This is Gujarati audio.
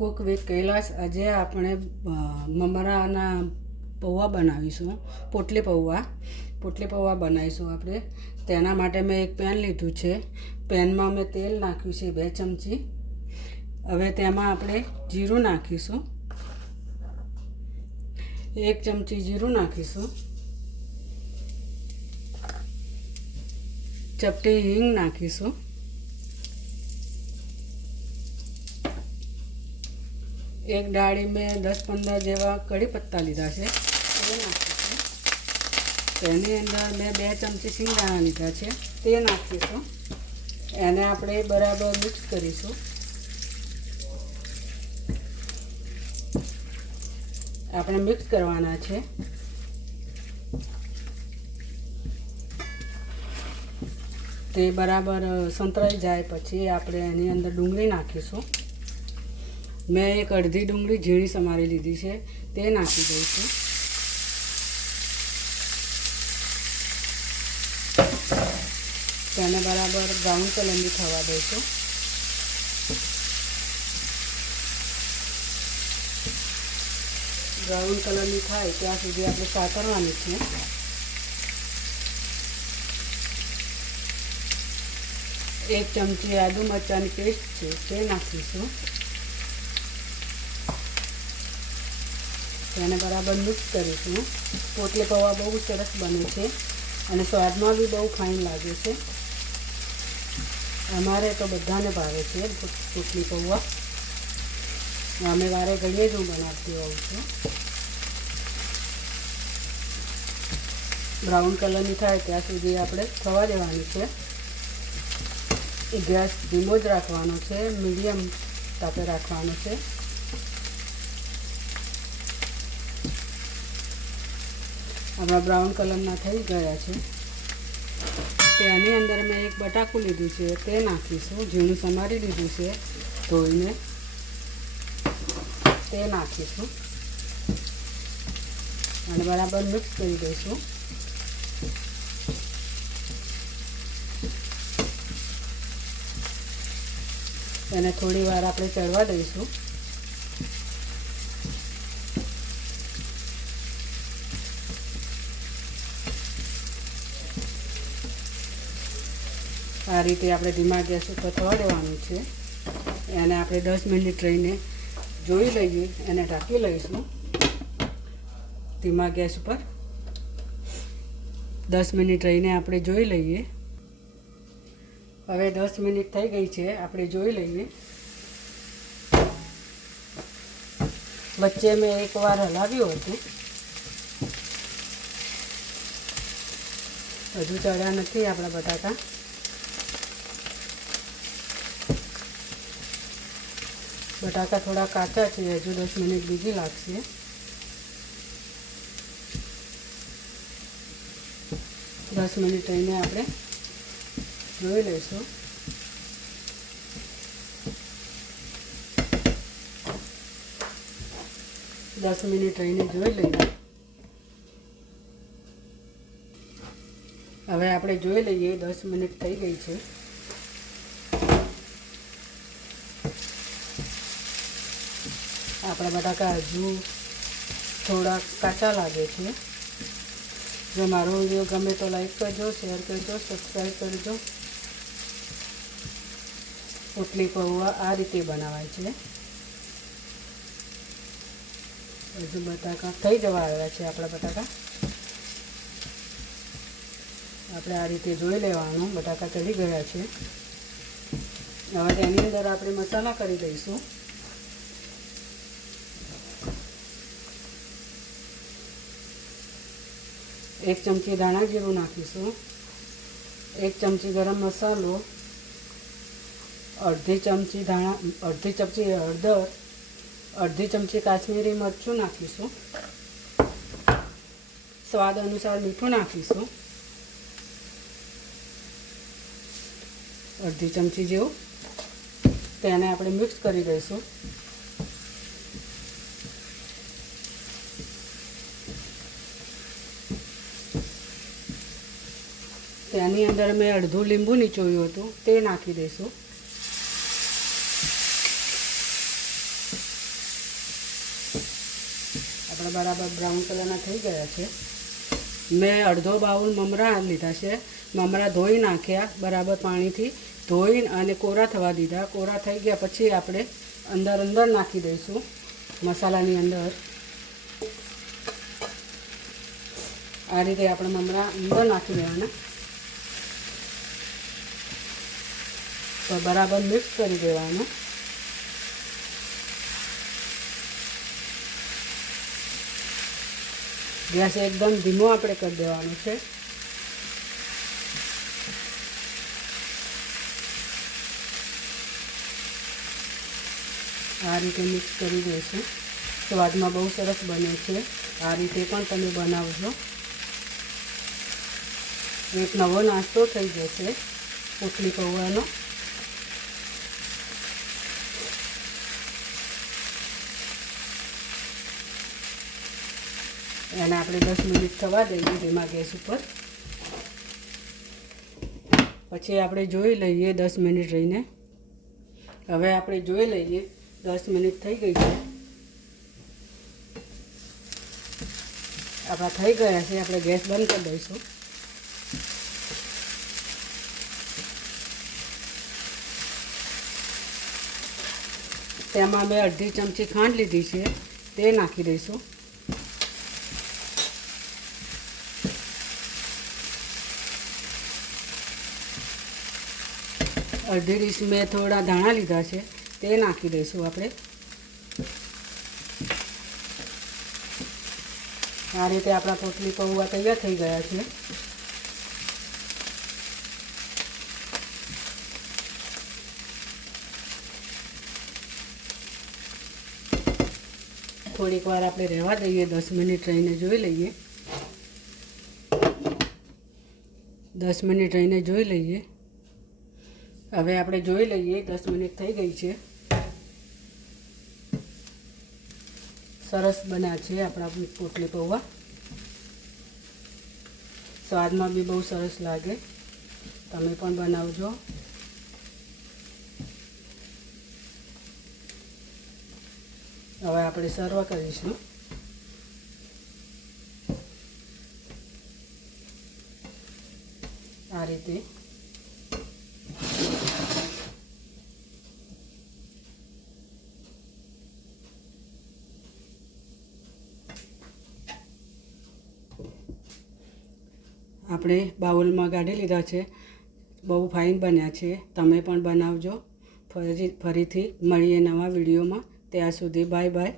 Cook with Kailash. આજે આપણે મમરાના પૌવા બનાવીશું. પોટલી પૌવા બનાવીશું આપણે. તેના માટે મેં એક પેન લીધું છે. પેનમાં મેં તેલ નાખ્યું છે 2 ચમચી. હવે તેમાં આપણે જીરું નાખીશું. 1 ચમચી જીરું નાખીશું. ચપટી હિંગ નાખીશું. એક ડાળી મેં 10-15 જેવા કઢી પત્તા લીધા છે, તે નાખીશું. તેની અંદર મેં 2 ચમચી સિંગદાણા લીધા છે, તે નાખીશું. એને આપણે બરાબર મિક્સ કરીશું. આપણે મિક્સ કરવાના છે. તે બરાબર સંતળાઈ જાય પછી આપણે એની અંદર ડુંગળી નાખીશું. મેં એક અડધી ડુંગળી ઝીણી સમારી લીધી છે, તે નાખી દઈશું. તેને બરાબર બ્રાઉન કલરની થવા દઈશું. બ્રાઉન કલરની થાય ત્યાં સુધી આપણે સાતરવાની છે. એક ચમચી આદુ મરચાંની પેસ્ટ છે, તે નાખીશું. તેને બરાબર મિક્સ કરીશું. પોટલી પૌવા બહુ સરસ બને છે અને સ્વાદમાં બી બહુ ફાઇન લાગે છે. અમારે તો બધાને ભાવે છે પોટલી પૌવા. અમે વારે ઘડીએ જ હું બનાવતી હોઉં છું. બ્રાઉન કલરની થાય ત્યાં સુધી આપણે થવા દેવાની છે. ગેસ ધીમો જ રાખવાનો છે, મીડિયમ તાપે રાખવાનો છે. આપણા બ્રાઉન કલરના થઈ ગયા છે. તેની અંદર મેં એક બટાકું લીધું છે, તે નાખીશું. ઝીણું સમારી લીધું છે ધોઈને, તે નાખીશું અને બરાબર મિક્સ કરી દઈશું. એને થોડી વાર આપણે ચડવા દઈશું. આ રીતે આપણે ધીમા ગેસ ઉપર થવા દેવાનું છે. એને આપણે 10 મિનિટ રહીને જોઈ લઈએ. એને ઢાંકી લઈશું ધીમા ગેસ ઉપર. 10 મિનિટ રહીને આપણે જોઈ લઈએ. હવે 10 મિનિટ થઈ ગઈ છે, આપણે જોઈ લઈએ. વચ્ચે મેં એકવાર હલાવ્યું હતું. હજુ ચડ્યા નથી આપણા બટાકા. બટાકા થોડા કાચા છે, હજુ 10 મિનિટ બીજી લાગશે. દસ મિનિટ રહીને આપણે જોઈ લઈશું. દસ મિનિટ રહીને જોઈ લઈએ. હવે આપણે જોઈ લઈએ 10 મિનિટ થઈ ગઈ છે. આપણા બટાકા હજુ થોડા કાચા લાગે છે. જો મારો વિડીયો ગમે તો લાઈક કરજો, શેર કરજો, સબસ્ક્રાઈબ કરજો. પોટલી પૌવા આ રીતે બનાવાય છે. હજુ બટાકા થઈ જવા આવ્યા છે. આપણા બટાકા આપણે આ રીતે જોઈ લેવાનું. બટાકા ચડી ગયા છે. હવે તેની અંદર આપણે મસાલા કરી દઈશું. એક ચમચી ધાણા જીરું નાખીશું. 1 ચમચી ગરમ મસાલો, અડધી ચમચી હળદર, અડધી ચમચી કાશ્મીરી મરચું નાખીશું. સ્વાદ અનુસાર મીઠું નાખીશું, અડધી ચમચી જેવું. તેને આપણે મિક્સ કરી દઈશું. તેની અંદર મેં અડધું લીંબુ નીચોયું હતું, તે નાખી દઈશું. આપણા બરાબર બ્રાઉન કલરના થઈ ગયા છે. મેં અડધો બાઉલ મમરા લીધા છે. મમરા ધોઈ નાખ્યા બરાબર, પાણીથી ધોઈ અને કોરા થવા દીધા. કોરા થઈ ગયા પછી આપણે અંદર નાખી દઈશું મસાલાની અંદર. આ રીતે આપણે મમરા અંદર નાખી દેવાના. તો બરાબર મિક્સ કરી દેવાનું. ગેસ એકદમ ધીમો આપણે કરી દેવાનું છે. આ રીતે મિક્સ કરી દઈશું. સ્વાદમાં બહુ સરસ બને છે. આ રીતે પણ તમે બનાવજો. એક નવો નાસ્તો થઈ જશે પોટલી પૌવાનો. એને આપણે 10 મિનિટ થવા દઈએ ધીમા ગેસ ઉપર. પછી આપણે જોઈ લઈએ 10 મિનિટ રહીને. હવે આપણે જોઈ લઈએ 10 મિનિટ થઈ ગઈ છે. આપણા થઈ ગયા છે. આપણે ગેસ બંધ કરી દઈશું. તેમાં મેં અડધી ચમચી ખાંડ લીધી છે, તે નાખી દઈશું. અડધી ડીશ મેં થોડા ધાણા લીધા છે, તે નાખી દઈશું આપણે. આ રીતે આપણા પોટલી પૌવા તૈયાર થઈ ગયા છે. થોડીક વાર આપણે રહેવા દઈએ, 10 મિનિટ રહીને જોઈ લઈએ. 10 મિનિટ રહીને જોઈ લઈએ. હવે આપણે જોઈ લઈએ 10 મિનિટ થઈ ગઈ છે. સરસ બન્યા છે આપણા પોટલી પૌવા. સ્વાદમાં બી બહુ સરસ લાગે. તમે પણ બનાવજો. હવે આપણે સર્વ કરીશું. આ રીતે આપણે બાઉલમાં કાઢી લીધા છે. બહુ ફાઇન બન્યા છે. તમે પણ બનાવજો. ફરીથી મળીએ નવા વિડીયોમાં. ત્યાં સુધી બાય બાય.